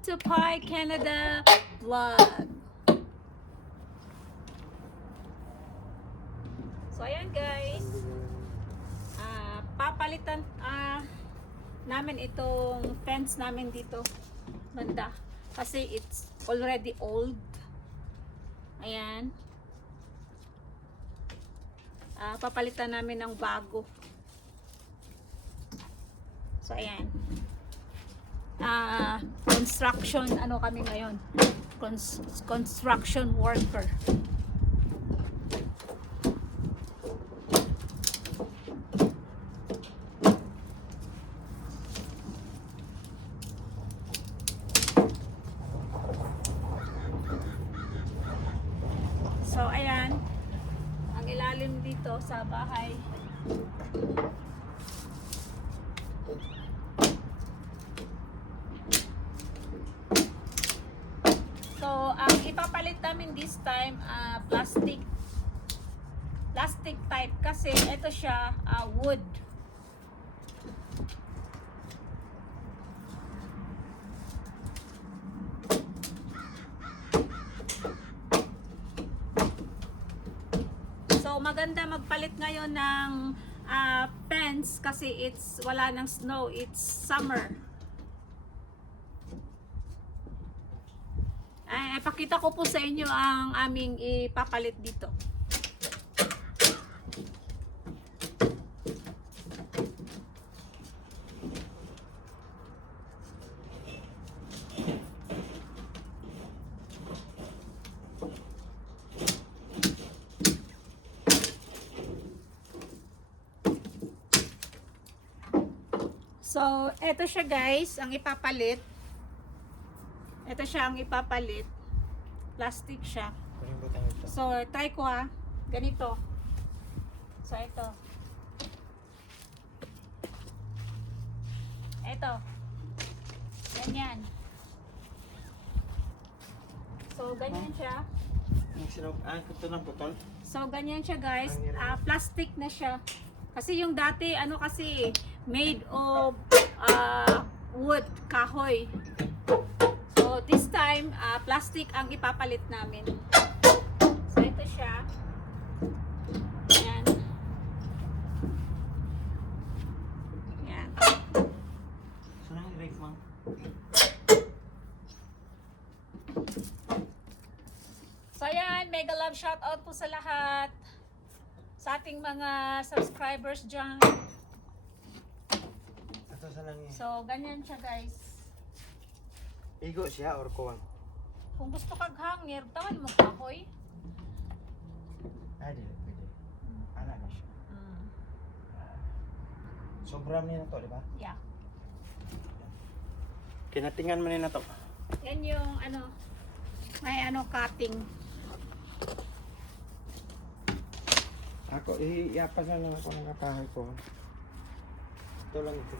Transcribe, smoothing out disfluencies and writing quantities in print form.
to Pi Canada Vlog. So ayan guys, papalitan namin itong fence namin dito banda kasi it's already old. Ayan, papalitan namin ng bago. So ayan, construction kami ngayon, construction worker. So ayan ang ilalim dito sa bahay. So ang ipapalit namin this time plastic type kasi ito siya wood. So maganda magpalit ngayon ng fence kasi wala ng snow, it's summer. Pakita ko po sa inyo ang aming ipapalit dito. So, eto siya guys, ang ipapalit. Ito siya ang ipapalit. Plastic siya. So, try ko ganito. So, ito. Ito. Ganyan. So, ganyan siya. Ito ng putol? So, ganyan siya guys. Plastic na siya. Kasi yung dati, kasi, made of wood, kahoy. So, this time, plastic ang ipapalit namin. So, ito siya. Ayan. Ayan. Saan ang i-rake, ma'am? So, ayan. Mega love shoutout po sa lahat. Sa ating mga subscribers dyan. Ito sa lang eh. So, ganyan siya guys. Igo siya or kuwang? Kung gusto kag hangir, tawan mo kahoy. Ay, di pwede. Ana na siya. Sobrang niya na to, di ba? Yeah. Kinatingan mo niya na to. Yan yung may cutting. Ako, iapas na lang ako ng kakahay ko. Ito lang ito.